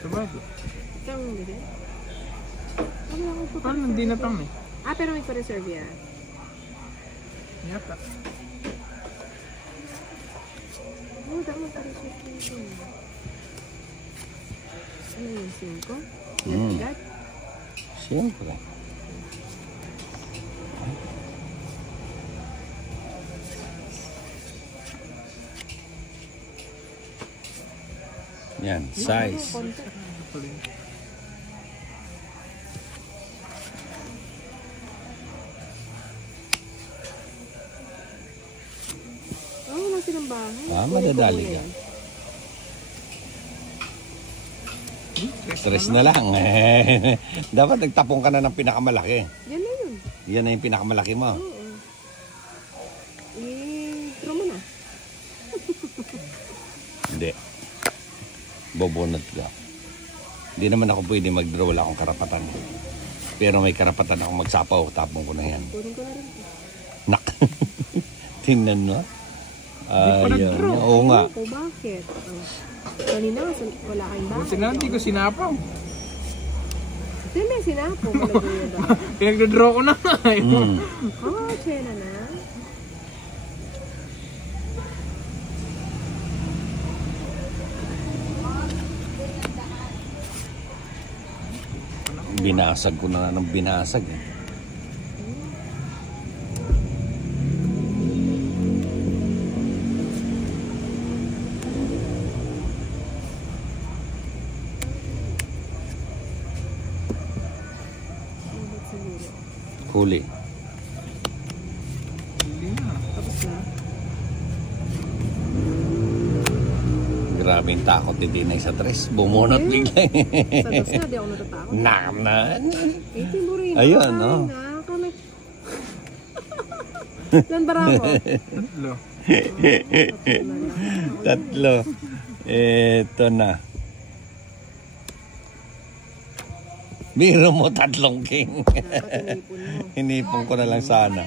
Sabado. Ikaw mo bili? Paano hindi na pang eh? Ah, pero may pa-reserve yan. Yata. Oo, dami pa-reserve yan. Ano yung 5? Agad? Siyempre. Yan, size. Oo, nasa ng bahay. Madadali ka. Stress na lang. Dapat nagtapong ka na ng pinakamalaki. Yan na yun. Yan na yung pinakamalaki mo. Oo. Throw mo na. Hindi. Bobonot ka. Hindi naman ako pwede mag-draw. Wala akong karapatan. Pero may karapatan ako magsapaw. Tapong ko na yan. Kunin ko na rin. Nak. Tingnan mo. Ayun. Oo nga. O bakit? Kanina, wala kayong bahay. Buti na, hindi ko sinapaw. Hindi, may sinapaw. Malagay yun ba? Pinagdadraw ko na nga eh. Oh, tsena na. Binasag ko na nga ng binasag eh. Huli. Hindi na. Tapos na. Grabe yung takot hindi na sa tres. Bumunot bigla. Sa dos na, di ako natatakot. Naman. Mo rin. Ayun, no? Ilan bara mo? Tatlo. Tatlo. Eto na. Biro mo 3 king. Dapat inipon mo. Hinipon ko na lang sana.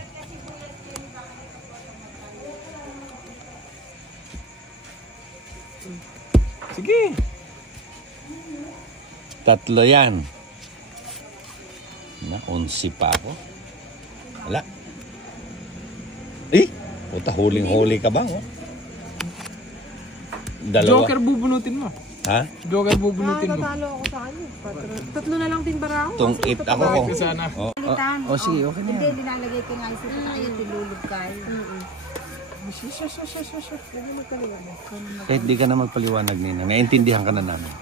Sige. 3 yan. Na, 11 pa ako. Wala. Eh, puta, huling-huli ka ba? Oh? Dalawa. Joker bubunutin mo. Ha? Joker bubunutin mo. Tatalo ako sa kanya. 3 na lang din bara ako. Itong 8 ako. Bakit ka sana? Oh, sige, okay na Hindi, yan. nilalagay ko nga isa sa kayo, tilulog kayo. Kahit di ka na magpaliwanag nina. Naintindihan ka na namin.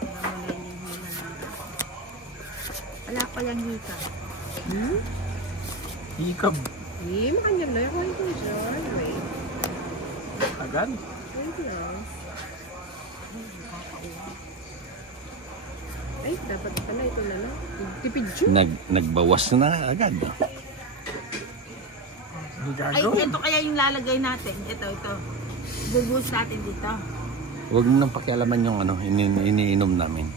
Wala pa lang hika. Hikab. Hindi, makanyang lang. Wait ko dyan. Wait. Agad. Wait lang. Ay, dapat pala ito na lang. Tipid dyan. Nagbawas na agad. Ay, ito kaya yung lalagay natin. Ito. Bubuhos natin dito. Huwag mo nang pakialaman yung ano, iniinom namin.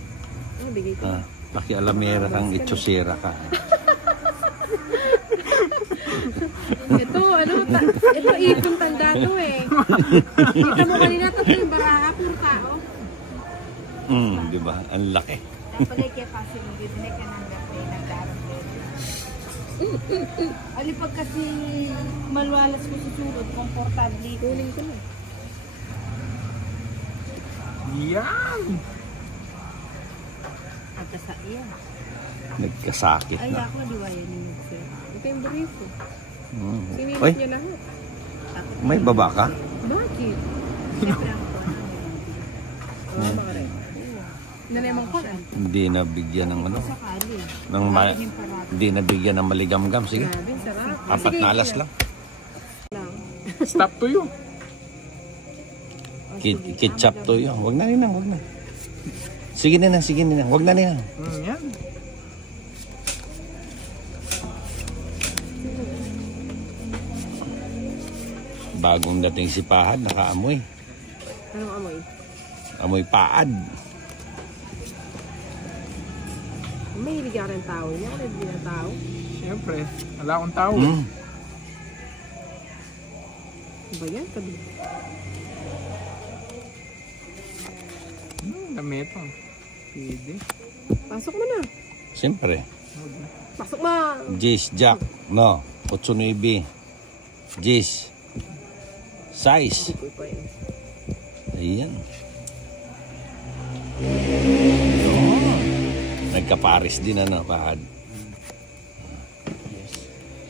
Ano, bigay ko. Pakialamera kang itsosera ka. Ito, ito ipong tanda to eh. Kita mo kanina, 3 yung baraha, puro tao. Di ba? Ang laki. Pagay kaya kasi yung bibili ka ng gabi, nagdarang alipag kasi malwalas ko susunod, komportable. Kunin ko na. Yan. At sa iya. Nagkasakit Ay, na. ako, diwayan ninyo sir. Ito yung briefo. Sinilip Oy, niya lahat. may baba ka? Bakit? Siyempre ang ko na. Oo, makaray. Nanemang ko na. Hindi nabigyan ng ano? Sakali. Hindi nabigyan ng maligamgam. Sige. Grabe, sarap. 4 na alas lang. Stop to you. Ketchup to yun. Huwag na ninang, huwag na. Sige na, sige na. Huwag na ninang. Yan. Bagong dating si Pahad, nakaamoy. Anong amoy? Amoy paad. Mahilig ako ng tao. Hindi ako nabili ng tao. Siyempre. Wala akong tao. Ano ba yan? Tabi. Dami ito. Pwede. Pasok mo na. Siyempre. Pasok mo. Jace, Jack. No. 8-9. Jace. Size. Ayan. Oh. Nagkaparis din ano, Pahad.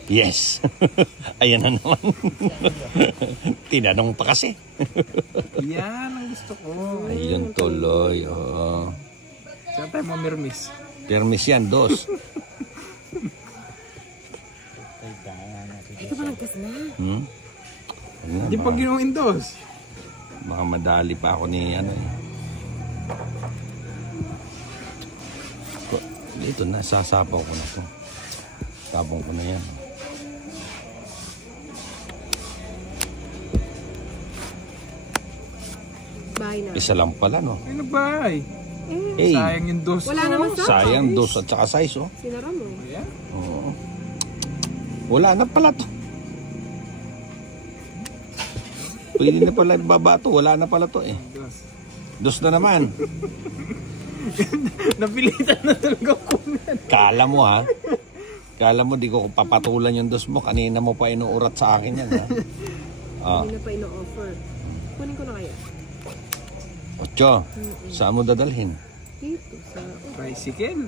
Yes. Ayan na naman. Tinanong pa kasi. Yan ang gusto ko. Ayun tuloy. Oo. Saan tayo mamirmis? Termis yan, 2. Ito ba nagkas na? Hindi pa ginoong dos. Baka madali pa ako ni ano eh. Dito na, sasapaw ko na to. Tapong ko na yan. Bahay na. Isa lang pala, no? Ano ba eh? Hey, Sayang yung dos. Wala naman sa sayang 2 at saka size, oh. Sinara mo. Yan. Oo. Wala na pala to. Pwede na pala ibaba to. Wala na pala to eh. Dos. 2 na naman. Napilitan na talaga kunan. Kala mo ha. Kala mo di ko papatulan yung 2 mo. Kanina mo pa inuurat sa akin yan ha. Hindi na pa ino-offer. Kunin ko na kaya. 8. Saan mo dadalhin? Dito sa Bicycle.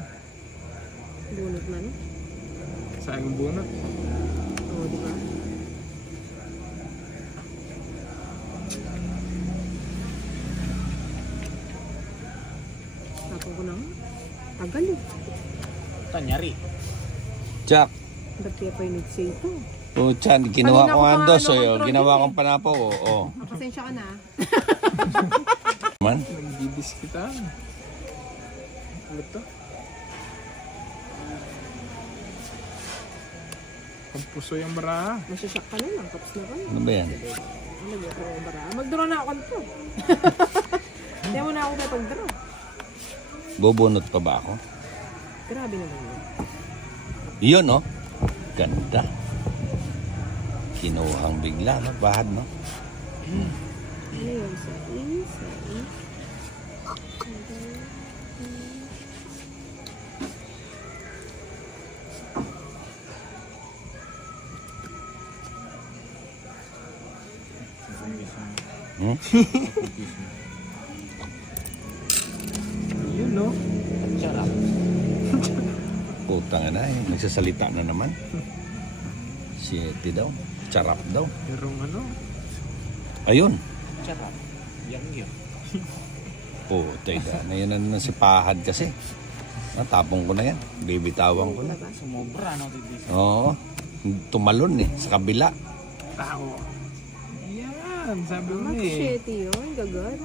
bunot na no? Sayang bunot. Oo, di ba? Tapos ko na. Tagal eh. Tanyari. Jack. Ba't kaya pa yung say ito? Oh, Chan, ginawa Kanina ko ko pa ang nga 2 ano, eh. control Ginawa yun kong panapaw. Oh. Pasensya ka na. Man. Nagdidis kita. Ano to? Kampuso yung baraha. Masasyak ka na lang. Tapos na ka na. Ano ba yan? Ano ba ito? Bara? Mag-draw na ako nito. Hindi mo na ako may pag-draw. Bubunot pa ba ako? Grabe naman yun. Yun, oh. Ganda. Kinuhang bigla, no? Bahad, no? Ano yun? Sa isa. Yun no? Sarap. Putang na eh. Nagsasalita na naman. 7 daw. Charap daw. Pero ano? Ayun. Sarap. Yang. Putay da. Na yan na si Pahad kasi. Tapong ko na yan. Bibitawan ko na. Sumobra, no? Oo. Tumalon eh. Sa kabila. Tao. Yan. Sabi mo Mga eh. shitty yun. Gagad.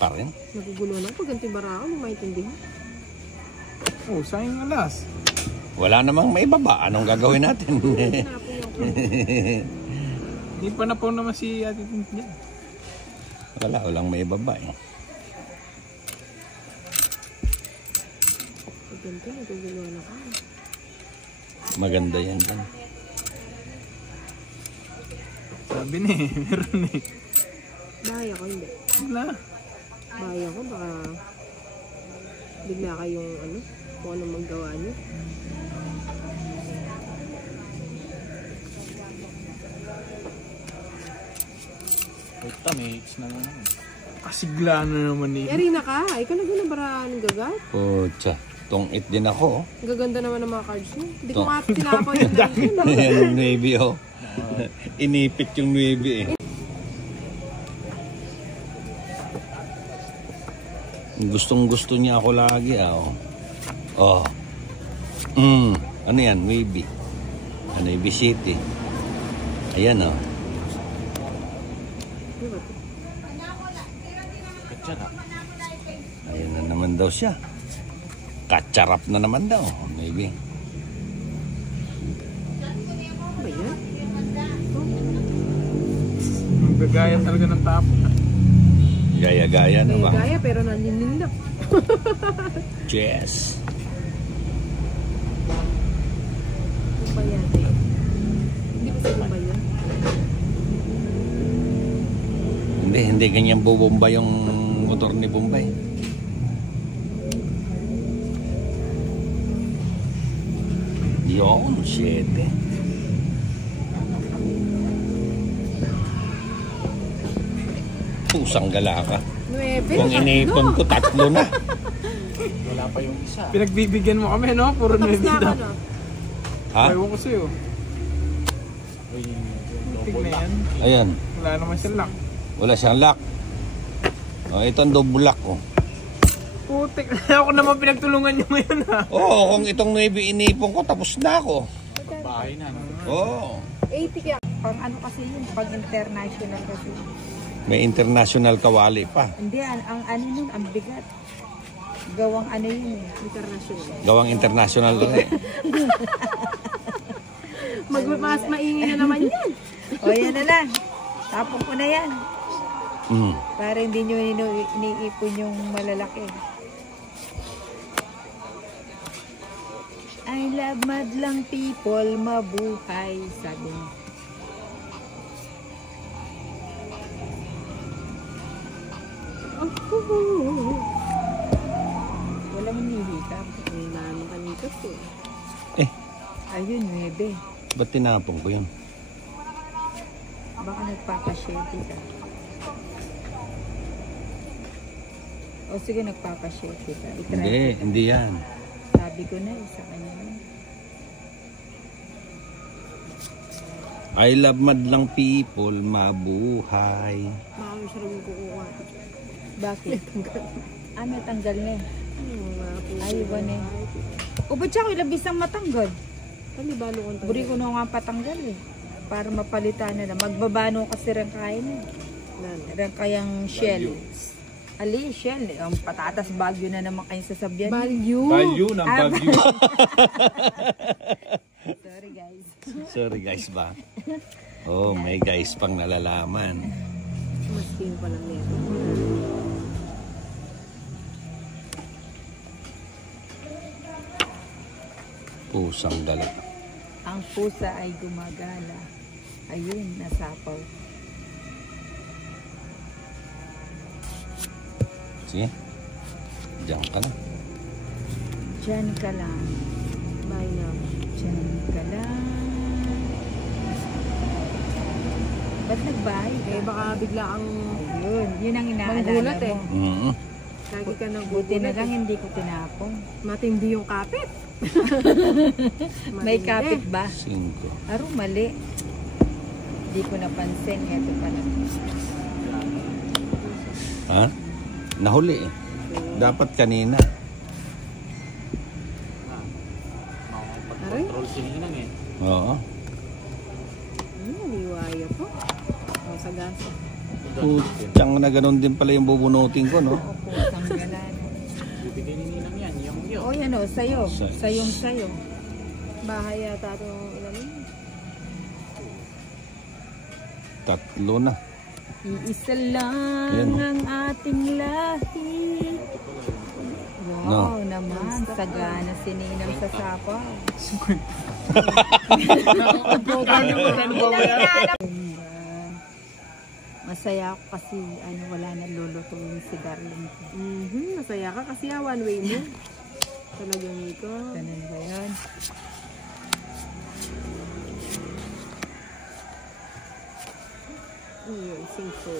Pa rin. Nagugulo na. Pag ganti bara ako, hindi maintindihan. Oh, sayang alas. Wala namang may baba. Anong gagawin natin? Hinapo yung Hindi pa na po naman si Ate Tintin. Walang may baba eh. Pag ganti, nagugulo na ka. Maganda yan dyan. Sabi na eh. Meron eh. Bahay ako, hindi. Wala. Bahay ako, baka bigla kayong ano, kung anong maggawa niyo. Ito, mix na naman. Kasigla na naman eh. Yari na ka. Ikaw na gano'n bara ng gagat. Putsa. Tong-it din ako. Ang gaganda naman ng mga cards niyo. Hindi ko To. nga tinapaw yung natin. Oh. Yan yung Navy oh. Inipit yung Navy eh. Gustong gusto niya ako lagi oh. Oh. Ano yan? Navy. Navy City. Ayan oh. Ano ba ito? Sarap. Ayan na naman daw siya. Kacharap na naman daw. Maybe. Ano ba yan? Gagaya talaga ng tapo. Gaya-gaya na ba? Gaya pero naninindap. Yes. Ano ba yan? Hindi ba sa ba yan? hindi ganyan bubomba yung motor ni Bombay. Yun, 7. Pusang gala ka. 9. Kung iniipon ko, 3 na. Wala pa yung isa. Pinagbibigyan mo kami, no? Puro Tapos nabida. na ako, no? Ha? Ewan ko sa'yo. Uy, Tig double na lock. yan. Ayan, Wala naman siyang lock. wala siyang lock. Oh, ito ang double lock ko. Putik. Ako naman pinagtulungan nyo ngayon, ha? Oo, kung itong 9 iniipon ko, tapos na ako. Bahay na, no? Oo. 80 kaya. Pang ano kasi yun, pag international kasi. May international kawali pa. Hindi, ang ano nun, ang bigat. Gawang ano yun eh. International. Gawang international rin. Mas maingay na naman yan. O yan na lang. Tapon ko na yan. Mm. Para hindi nyo iniipon yung malalaki. I love madlang people, mabuhay, sabi niya. Wala mong hihikap. May namin kanikas eh. Eh, Ayun, 9. ba't tinapon ko yun? Baka nagpapashete ka. O sige, nagpapashete ka. Hindi, hindi yan. Sabi ko na, isa kanya yun. I love madlang people, mabuhay. Makami siya rin kukuha. Bakit? May tanggal na eh. Ayaw na eh. O ba't siya ko ilabis ang matanggal? Kami balo kong tanggal. Buri ko na nga patanggal eh. Para mapalitan na lang. Magbabano kasi rin kaya na eh. Rin kayang shell. Ali, shell. Ang patatas bagyo na naman kayong sasabyan. Bagyo? Value ng value. Sorry guys. Sorry guys ba? Oh, may guys pang nalalaman. Masking pa lang yan. Pusang dala. Ang pusa ay gumagala. Ayun, nasapaw. Sige. Diyan ka na. Diyan ka lang. Bye now. Diyan ka lang. Ba't nag-bye? Eh, baka bigla ang... Ayun, yun ang inaalala mo. Mm-hmm. Lagi ka nang buti na lang, hindi ko tinapon. Matindi yung kapit. May kapit ba? 5. Aro, mali. Hindi ko napansin. Ito pa lang. Ha? Nahuli eh. Dapat kanina. Makapag-control sininang eh. Oo. Liwaya po. Masagasa. Putsang na ganun din pala yung bubunutin ko, no? Opo, tanggalan. Bibigay ni Ninang yan, yung yun. O yan o, sayo. Sayong sayo. Bahay yata itong ilalim. 3 na. Iisa lang Ayan, oh. ang ating lahi. Wow, naman. Sagana si Ninang sa sapa. Masaya ako kasi wala na lulutuin si Darling. Masaya ka kasi one way mo. Talagang ito. Ganun ba yun? Yun, sing so.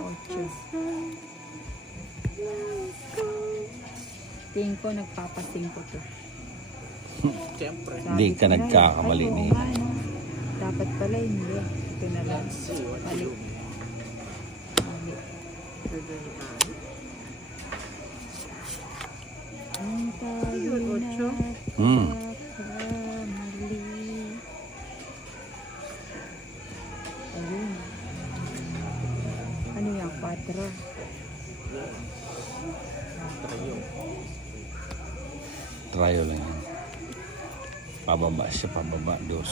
Ocho. Tingin ko nagpapasing ko to. Siyempre. Hindi ka ko na, nagkakamali, ay, oo Nina. nga, no. Dapat pala hindi. Ito na lang. Pali. Pali. Ang tayo Yun, ocho. Hmm. nagkakamali. Ayun. Ano yan? 4. Trial lang yan. Pababa siya, pababa. 2. 7.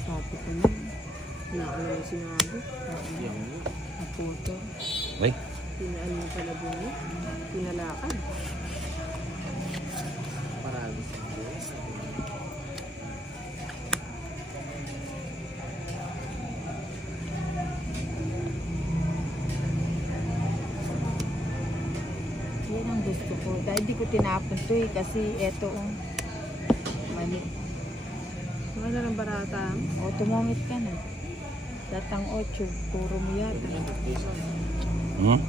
Sabi ko na. Wala ko naman sinabi. Naputo. Ay, Pinaan mo pala bungo. Pinalakad. Yan ang gusto ko. Dahil di ko tinapon to eh. Kasi eto, mali. Wala na ng barata. O, tumungit ka na. Datang 8, puro mo yata. Hmm?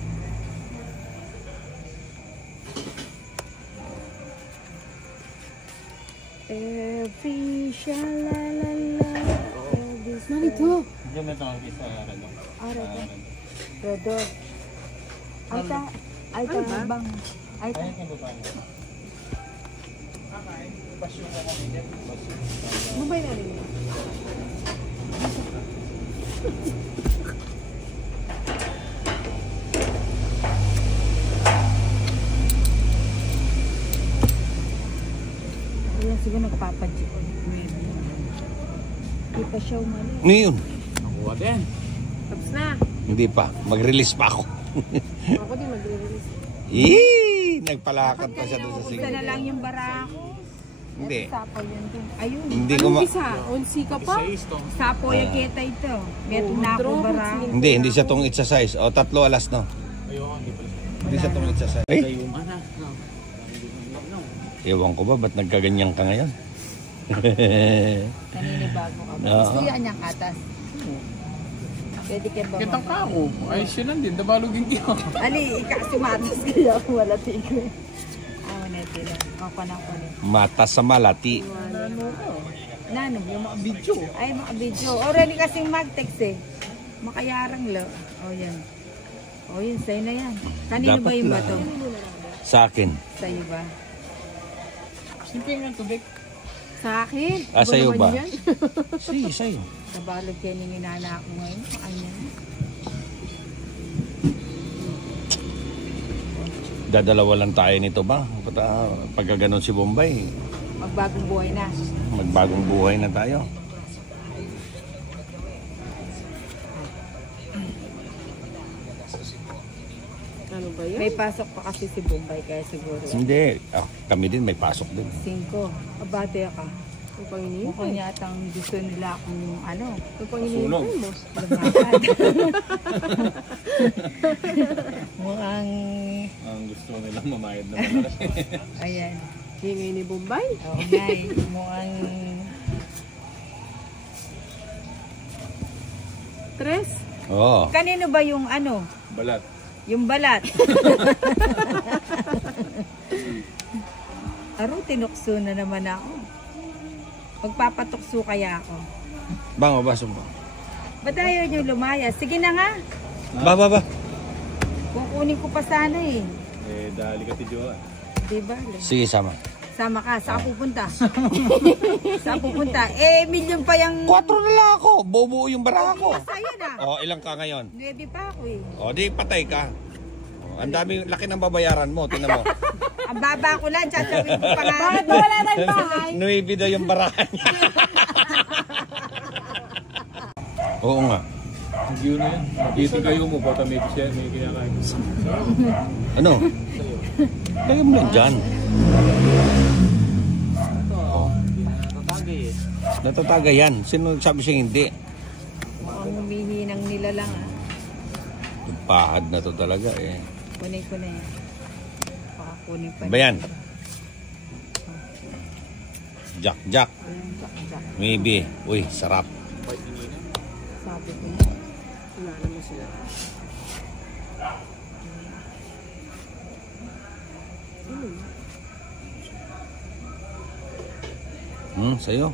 Every shalalala. Manito. Diyan na tawag sa ano. Ara Dodo. Ay ta bang. Ay ta. Mabay na rin. Ayan, siguro nagpapadyo. Hindi pa siya umalis. Ngayon, Nakuha din. Tapos na. hindi pa. Mag-release pa ako. Ako din magre-release. Nagpalakad pa siya doon sa Punta sige. na lang yung barako. Hindi. Sapo yun dun. Ayun. Hindi ko Anong ma... isa? Unsi ka pa? Isa to. Sapo yung kita ito. Meron na ako barako. Hindi siya tong itsa size. O, 3 alas, no? Ayoko, hindi pala. Hindi siya tong itsa size. Ay, Gayuma na. No. No. ewan ko ba, ba't nagkaganyan ka ngayon? Naninibago ka ba? Oo. Gusto yan niyang atas. Pwede ka ba? Kitang ka ako. Ayos yun lang din. Dabalugin ko. Ali, ikasimatas kaya ako wala tigre. Wala tila. Ako na ko rin. Mata sa malati. Nano? Yung mga video. Ay, mga video. Already kasing mag-text eh. Makayarang lo. O yan. O yun, sa'yo na yan. Kanino Dapat ba yung lang. bato? Sa akin. Sa'yo ba? Simple nga tubig. Sa akin. Ah, sa'yo naman ba? yan. Sige, sa'yo. Nabalog yan yung inana ko ngayon. Ayan. Dadalawa lang tayo nito ba? Pagka ganun si Bombay, Magbagong buhay na. magbagong buhay na tayo. Ano ba yan? May pasok pa kasi si Bombay kaya siguro. Hindi. Kami din may pasok din. 5. Abate ka. Ang panginipan. Mukhang yatang gusto nila kung ano. Ang panginipan mo. Lumakad. Mukhang, Ang gusto nilang mamayad na malaki. ayan. Hingi ni Bombay. Oo nga eh. Mukhang, Tres. Oo. kanino ba yung ano? Balat. Yung balat. Aro, tinukso na naman ako. Magpapatukso kaya ako. Bang, baso mo. Ba't ayaw niyo lumaya? Sige na nga. Ba. Kukunin ko pa sana eh. Dali ka tijuan. Diba? Sige, sama. Sama ka. Saan pupunta? Saan pupunta? Million pa yung... 4 na lang ako. Bobo yung bara ko. Sa'yo na. O, ilang ka ngayon? 9 pa ako eh. O, di patay ka. O, ang dami, laki ng babayaran mo. Tingnan mo. Ang baba ko lang. Tsatawin ko pa nga. Bakit ba wala tayong bahay? 9 daw yung barahan niya. Oo nga. Yun na yan. Dito kayo mo. Baka may siya. May kaya kayo. Ano? Lagyan mo lang dyan. Tatagay eh. Natatagay yan. Sino nagsabi siya hindi? Mukhang humihinang nila lang ah. Pahad na to talaga eh. Kunin ko na yan. Baka kunin pa. Bayan. Jack. Ayan, jack. Maybe. Uy, sarap. Sabi ko na. Wala naman sila. Sa'yo.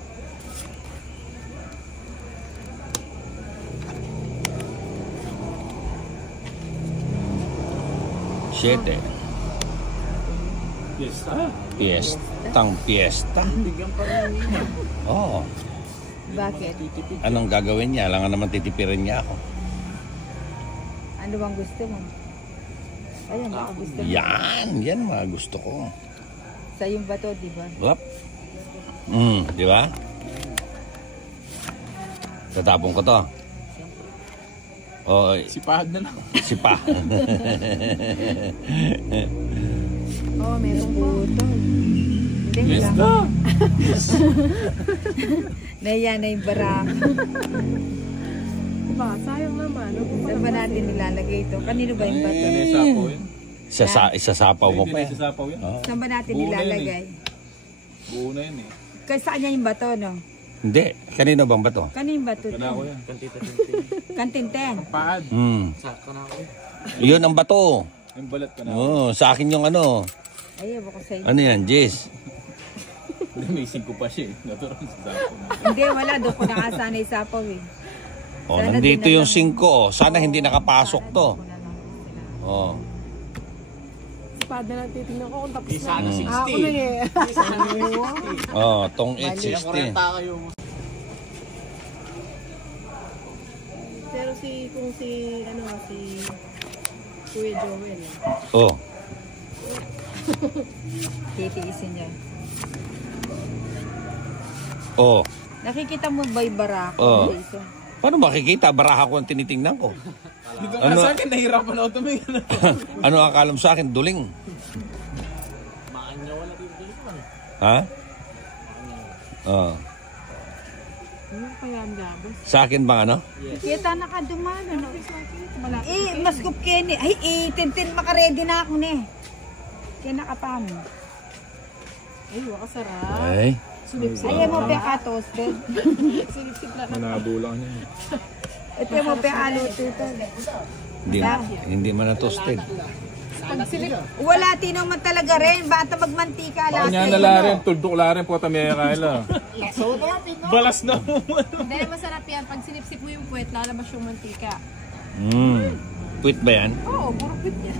Siete. Yes. Fiesta. Bigyan pa rin niya. Oo. Bakit? Anong gagawin niya? Alam nga naman titipirin niya ako. Ano bang gusto mo? Ayan, baka gusto mo. Yan mga gusto ko. Sa yung bato, di ba? Wap. Di ba? Tatapon ko to. O, Sipahad na lang. sipa. Oo, meron po. Putol. Hindi Yes lang. na. Naiya na yung barak. Diba, sayang naman. Saan ba natin nilalagay ito? Kanino ba yung bato? Yan ay sapo yun. Isasapaw mo Hindi pa na eh. isasapaw yan. Saan ba natin Buo na yun nilalagay? Buo na yan eh. Kasi sa kanya yung bato, no? Hindi. Kanino bang bato? Kanino yung bato? Kana ko yan. Kantinten. Paad. Yun ang bato. Yung balat ka na. Sa akin yung ano. Ayaw ko sa inyo. Ano yan, Jess? May 5 pa siya eh. Natural sa sapo. Hindi, wala. Doon ko nakasanay sapaw eh. Oh, Sana nandito din na yung lang. 5 oh. Sana hindi nakapasok to. Oh. Espada na titignan ko kung tapos na. Sana 60. Ako na eh. Oh, tong 860. Pero kung si Kuya Joel. Oh. Titiisin niya. Oh. Nakikita mo ba yung barako? Oo. Dito? Paano makikita? Baraha ko ang tinitingnan ko. Dito nga sa akin, nahirapan ako tumingin. Ano akala mo sa akin? Duling. Ha? Oh. Ano kaya ang labas? Sa akin bang ano? Kita na ka dumano. No? Mas kupkeni. Ay, tintin makaredy na ako ni. Kaya nakapamo. Ay, wakasarap. Ay. Ayaw mo pa toasted. Silip-silip lang. Manabo lang yan. Ito mo pa aluto ito. Hindi man na-toasted. Wala tinong man talaga rin. Bata magmantika lang. Kanya na laren, tuldok laren po tamaya kaila. Balas na mo. Hindi, masarap yan. Pag sinipsip mo yung puwet, lalabas yung mantika. Puwit ba yan? Oo, puro puwet yan.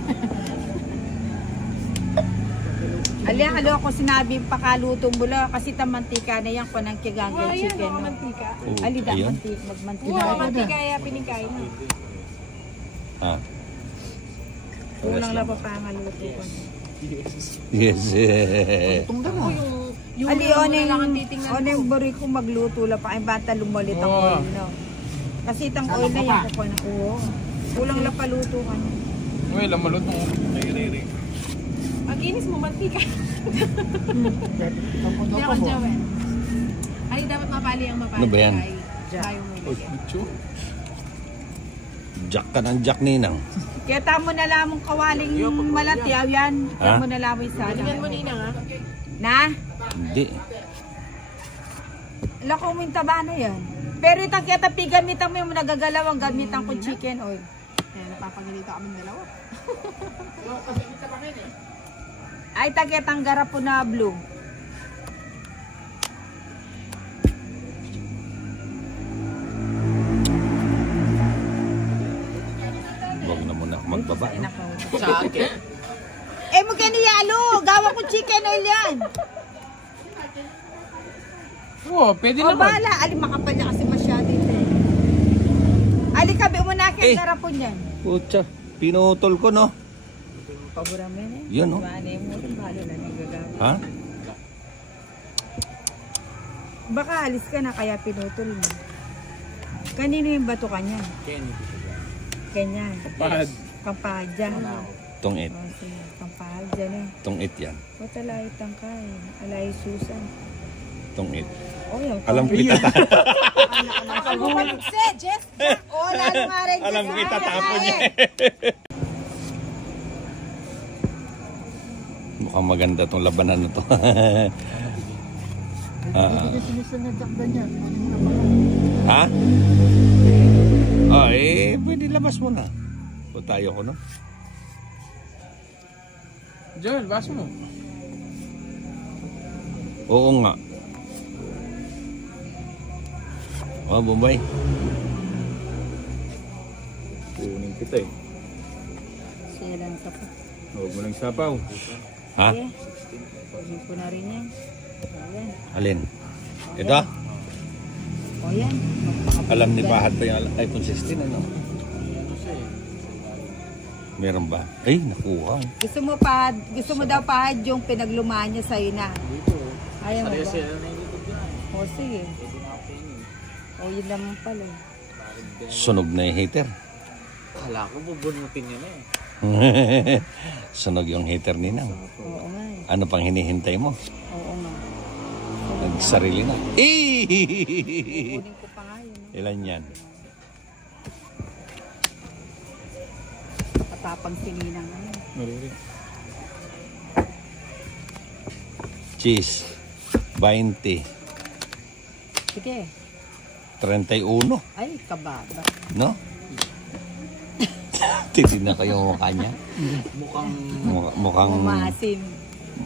Aliya, ko sinabi pakaluto mo lang kasi tamantika na yan ko ng kigangal Ayan, chicken. mga No? mantika. Alida, Ayan. magmantika. Oo, mantika kaya pinikain mo. Ah. Kulang lang pa pangaluto ko. Yes. Yung Ali, kailangan titingnan oneng buri ko magluto lang pa. Ay, bata lumalit ang oil, no? Kasi itang oil na yan ko na ko. Kulang lang paluto ka niya. Uy, lamalot mo. Nagiriri. Ang inis mo, mantika. Hindi ako Joel. Ay, dapat mapali ang mapali. Ano ba yan? Ayaw mo ilagyan. Bicho. Jack ka ng Jack ninang. Kaya tamo na lamang kawaling malatiyaw yan. Kaya Ha? mo na lamang isa. Tingnan mo, Nina, ha? Na? Hindi. Lako mo yung taba na yan. Pero itang kaya tapi gamitan mo yung nagagalaw ang gamitan ko chicken oil. Kaya napapagalito kami dalawa. Ay, takitang garapon na blue. Huwag na muna ako magbaba. No? Sa akin. Eh, mo kayo niyalo. Gawa ko chicken oil yan. Oo, pwede O, naman. bahala. Ali, makapal na kasi masyado ito. Ali, kabi mo na Eh. kaya garapon yan. Putsa, pinutol ko no. Paboran mo yan eh. Yun, no? Ano yung muro, balo na nagagawa. Ha? Baka alis ka na kaya pinutol mo. Kanino yung bato kanya? Ganyan. Paad. Kampadya. Tong 8. O, sige. Kampadya na. Tong 8 yan. Ba't alay tangkay? Alay Susan. Tong 8. Oh, yung Alam kita. Jess! Oh, lalo nga rin. Alam kita tapon niya. Mukhang maganda tong labanan na to. Ha? Oh, pwede labas mo na. O tayo ko, no? Joel, baso mo. Oo nga. Oh, Bombay. Kunin kita eh. Siya lang sa pa. Huwag mo lang sapaw. Ha? Okay. Pagin ko na rin yan. Ayan. Alin? Ito? O yan. Alam ni Pahad pa yung iPhone 16, ano? Meron ba? Ay, nakuha. Gusto mo daw pahad yung pinaglumaan niya sa'yo na. Ayaw mo ba? O sige. O yun naman pala. Sunog na yung hater. Kala ko bubunutin niya na eh. Sunog yung hater ni Nang. Oo nga eh. Ano pang hinihintay mo? Oo nga. Nagsarili na. Kunin ko pa nga yun. Ilan yan? Matapang sininang ano. Mariri. Cheese. 20. Sige. 31. Ay, kababa. No? Titignan ko yung mukha niya. Mukhang Umasim.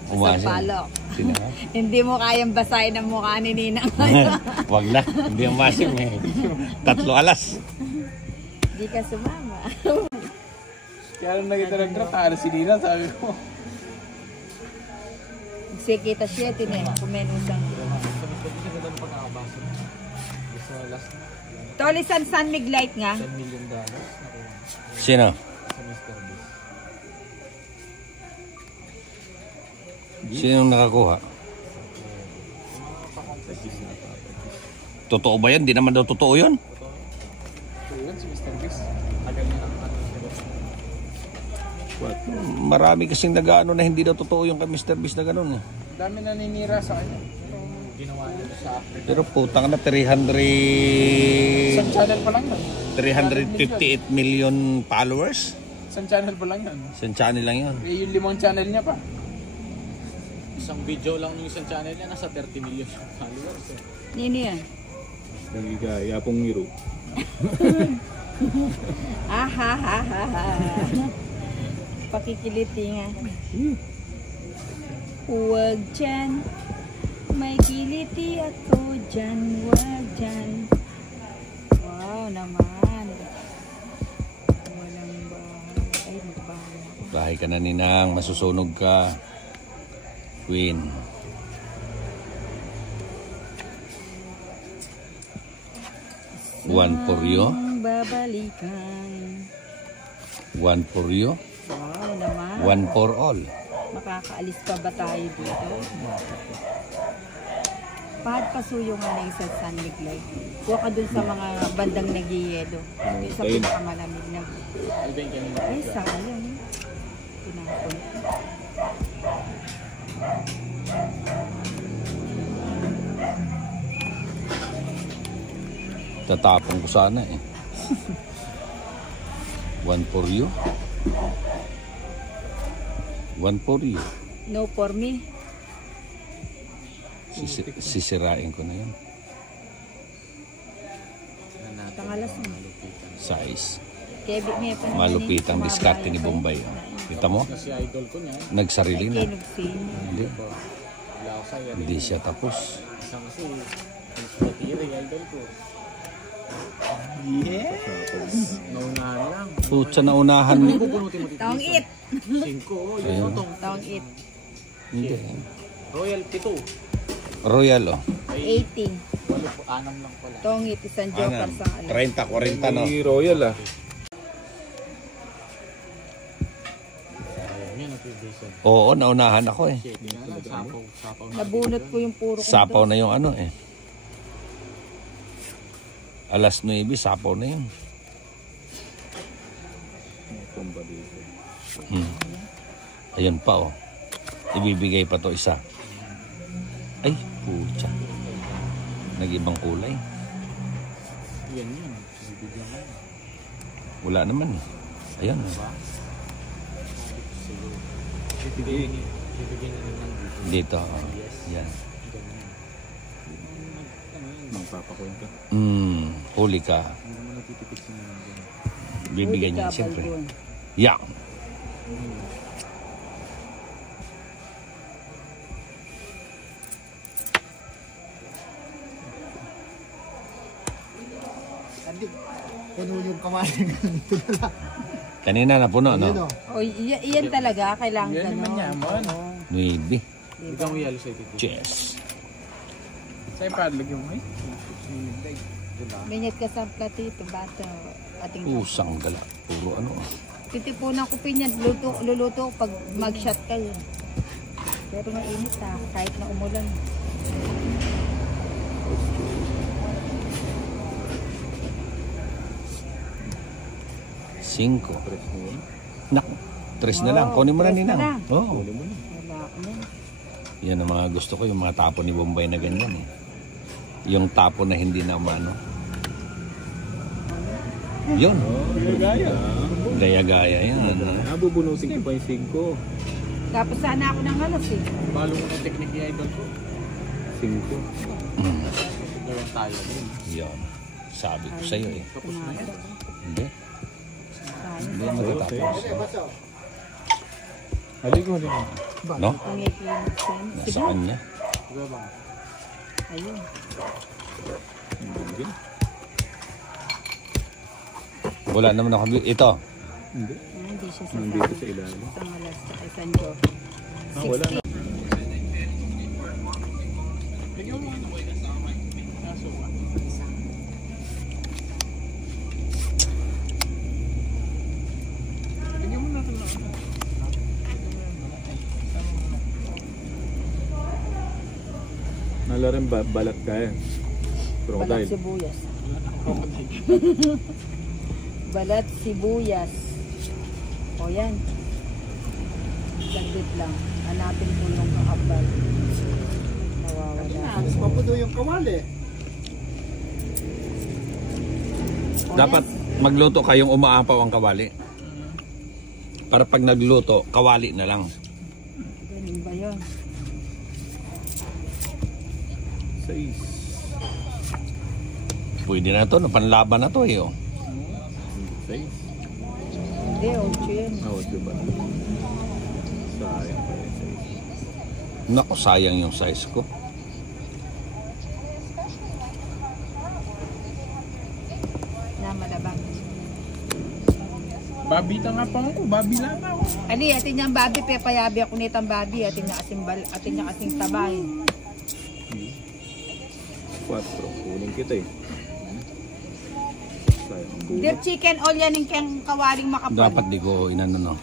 umasin. Sa palok. Sino nga? Hindi mo kayang basahin ang mukha ni Ninang. Wag na. Hindi umasim eh. 3 alas. Hindi ka sumama. Kaya nung nakita ng grata, si Nina, sabi ko. Kasi kita siya, kumeno siyang. Tolisan San Miglite nga. Sino? Sino nakakuha? Totoo ba yan? Di naman daw totoo yun. Marami kasing nag-ano na hindi daw totoo yung kay Mr. Beast na gano'n. Ang dami naninira sa kanya. Pero putang na Isang channel pa lang yun. 358 million followers. Isang channel pa lang yun. Isang channel lang yun. Eh, yung 5 channel niya pa. Isang video lang yung isang channel niya, nasa 30 million followers. Nino yan? Nagigaya pong hero. Pakikiliti nga. Huwag dyan. May kiliti ako dyan. Huwag dyan. Wow naman. Walang bahay. Ay, nagbahay ako. Bahay ka na Ninang, masusunog ka. Queen. One for you. Babalikan. One for you. Wow naman. One for all. Makakaalis pa ba tayo dito? Pahad pasuyo nga na yung sa San Miguel. Huwag ka dun sa mga bandang nagiyedo. Sa pinakamalamig na. Ay, sayang. Tinapon. Tatapong ko sana eh. One for you. One for you. No for me. Sisirain ko na yun. Tangalas mo. Size. Kaya may pa Malupitang diskarte ni Bombay. Kita mo? Kasi idol ko niya. Nagsarili na. Kinugsin. Hindi. Wala ako sa'yo. Hindi siya tapos. Isa kasi, patiri, idol ko. Yes! Naunahan lang. Putsa na unahan mo. Pupunutin mo Taong it. 5, Ayun. Taong it. Hindi. Royal 7. Royal oh. 80. 6 lang pala. Taong it. Isang joker sa ano. 30, 40 no? Royal ah. Yan ang tradition. Oo, naunahan ako eh. Sapaw. Nabunot ko yung puro Sapaw na yung ano eh. Alas 9, sapaw na yun. Ayun pa oh. Ibibigay pa to isa. Ay, putya. Nag-ibang kulay. Yan yun. Bibigyan mo. Wala naman eh. Ayun. Bibigyan niya naman dito. Dito. Oh. Yan. Magpapakuin ka. Huli ka. Hindi mo natitipid sa mga dyan. Bibigyan niya siyempre. Yeah. Puno yung kamarin. Kanina na puno, no? O, iyan talaga. Kailangan Yan naman niya mo, ano? Maybe. Bigyan mo yalo sa'yo dito. Cheers. Sa ipadlog yung may. Minyat ka sa platito. Bato. Ating Pusang gala. Puro ano. titipunan ko pinyan. Luluto ko pag mag-shot kayo. Pero mainit ha. Kahit na umulan. Cinco. Naku. 3 na lang. Kunin mo na tres na Ninang. lang. Oo. Wala ko na. Yan ang mga gusto ko, yung mga tapo ni Bombay na ganyan eh. Yung tapo na hindi na umano. Yun. Gaya. Gaya-gaya yan. Nabubunusin ko pa yung sig ko. Tapos sana ako ng halos eh. Balo mo ng technique ni Idol ko. 5. Gawin tayo din. Yan. Sabi ko sa'yo eh. Tapos na yan. Hindi. Hindi matatapos. Haligo. No? Ang ikinig sen. Nasa kanya. Diba ba? Ayun. Wala naman ako. Ito. Hindi. Hindi siya Nandito sasabi. sa ilalim. Isang alas sa San Joe. Wala na. Nala rin balat kaya. Balat Crocodile. sibuyas. Balat sibuyas. O yan. Saglit lang. Hanapin ko yung kakapal. Nawawala. Mapudo yung kawali. O Dapat magluto kayong umaapaw ang kawali. Para pag nagluto, kawali na lang. Ganun ba yun? 6. Pwede na to, panlaban na to eh. Oh. 6. Hindi, 8 yun. Diba? Sayang pa rin 6. Naku, sayang yung size ko. Na malabang. Babita nga pa ako. Babila na ako. Ali, atin niyang babi, pepayabi ako nitang babi. Atin niya kasing tabay. 4. Kunin kita eh. Sayang. Dear chicken, all yan yung kang kawaling makapal. Dapat di ko inano no.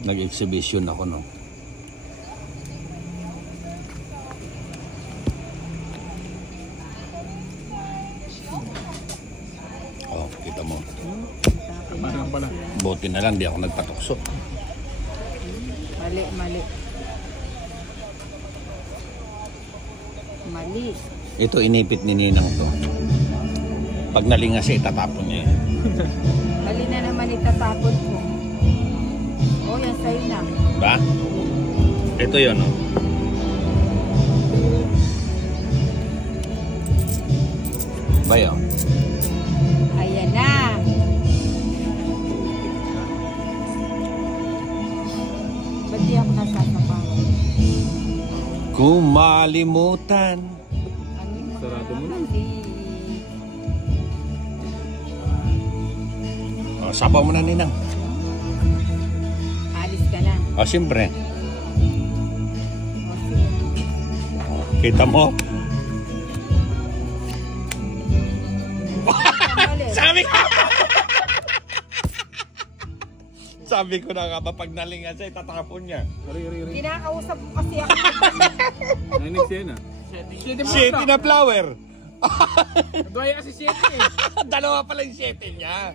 Nag-exhibition ako no. Oh, kita mo. Parang pala. Buti na lang di ako nagpatukso. Mali, mali. Mali. Ito inipit ni Ninang to. Pag nalingas itatapon niya yan. Mali na naman itatapon ko. Oh, yan sa'yo na. Ba? Ito yun oh. Ba yun? Ayan na. Ba't di ako nasasapa? Kung malimutan. Sarado mo na. Oh, sabaw mo na Ninang. Alis ka na. Oh, siyempre. O, sige. Oh, kita mo? Mali. Sabi ko! Sabi ko na nga ba, pag nalingas ay tatapon niya. Kinakausap ko kasi ako. Nainig siya na. Shitty na flower. Nagwaya kasi 7 eh. Dalawa pala yung shitty niya.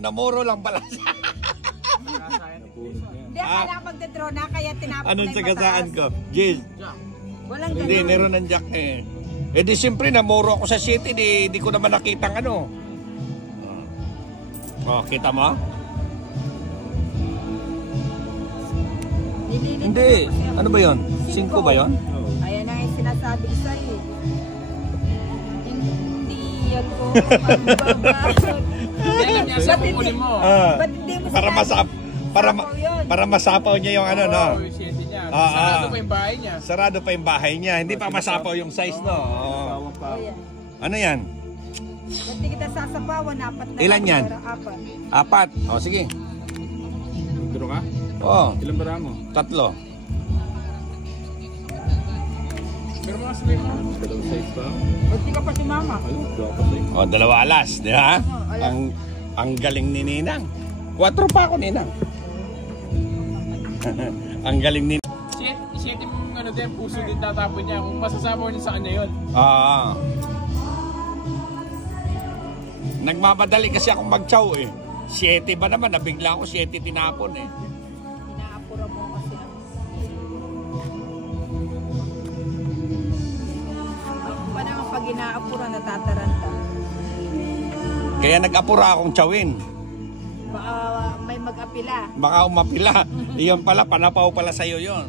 Namuro lang pala siya. Hindi, akala ko magdadraw na, kaya tinapon na Anong yung sagasaan mataas. ko? Jill, Walang hindi, ganun. meron ng jack eh. Eh di siyempre, namuro ako sa shitty, di ko naman nakitang ano. Oh, kita mo? Nililito Hindi. ko kasi ako. Ano ba yon? 5 ba yon? Ayan na yung sinasabi ko sa'yo. Hindi ako magbabagot. Sa pumuli mo. Ba't hindi mo Para sinabi? para masapaw niya yung ano, no? Yung 7 niya. Ah, Sarado ah. pa yung bahay niya. Sarado pa yung bahay niya. Hindi pa masapaw yung size, no? Oo. Tawang pa. Ayan. Ano yan? Ba't di kita sasapawan? Apat na Ilan lang, yan? Apat. 4. O, sige. Duro ka? Oo, Ilan bara mo? 3. Pero mga sabi mo. Dalawang size pa. Ba't di ka pa si mama? Alam, dalawa pa size. O, 2 alas, di ba? alas. Ang galing ni Ninang. 4 pa ako, Ninang. Ang galing ni... 7 mong ano din, puso din tatapon niya. Kung masasama niya sa kanya yun. Nagmamadali kasi akong mag-chow eh. 7 ba naman? Nabigla ako 7 tinapon eh. inaapura, natataranta. Kaya nag-apura akong tsawin. Baka may mag-apila. Baka umapila. Iyon pala, panapaw pala sa'yo yon.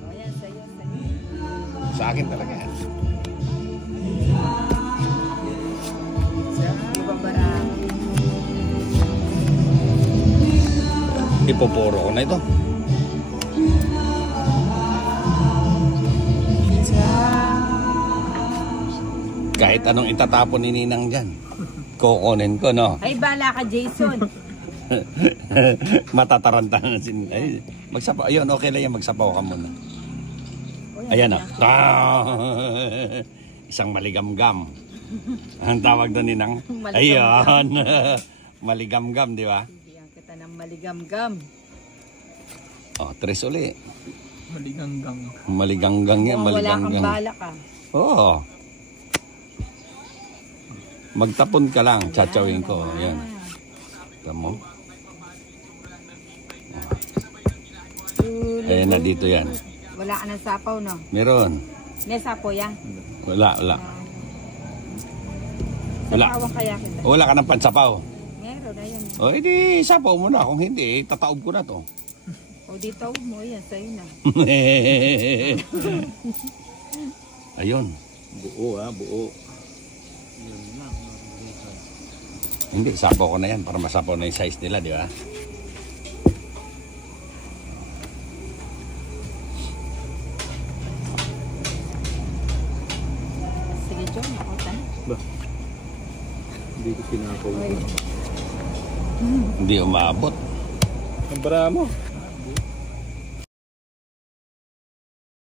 O yan, sa'yo, sa'yo. Sa akin talaga yan. Ibang barang. Ipoporo ko na ito. Kahit anong itatapon ni Ninang dyan, kukunin ko, no? Ay, bala ka, Jason. Matataranta na sin. Ay, magsapaw. Ayun, okay lang yan. Magsapaw ka muna. Ayan, o. Isang maligamgam. Ang tawag doon, Ninang. Ayan. Maligamgam, di ba? Bigyan kita ng maligamgam. O, 3 uli. Maliganggang. Maliganggang yan, Mukhang wala kang maliganggang. bala ka. Oo. Magtapon ka lang, tsatsyawin ko. Ayan. Tamo. Ayan na, dito yan. Wala ka ng sapaw, no? Meron. May sapaw yan. Wala. Wala. Sapawan kaya kita. Wala ka ng pansapaw. Meron, ayun. O, edi, sapaw mo na. Kung hindi, tataob ko na to. O, dito mo, yan, sa'yo na. Ayun. Buo buo. Hindi, sapaw ko na yan para masapaw na yung size nila, di ba? Sige, John, makutan. Hindi ko pinakaw. Hindi umabot. Ang bara mo.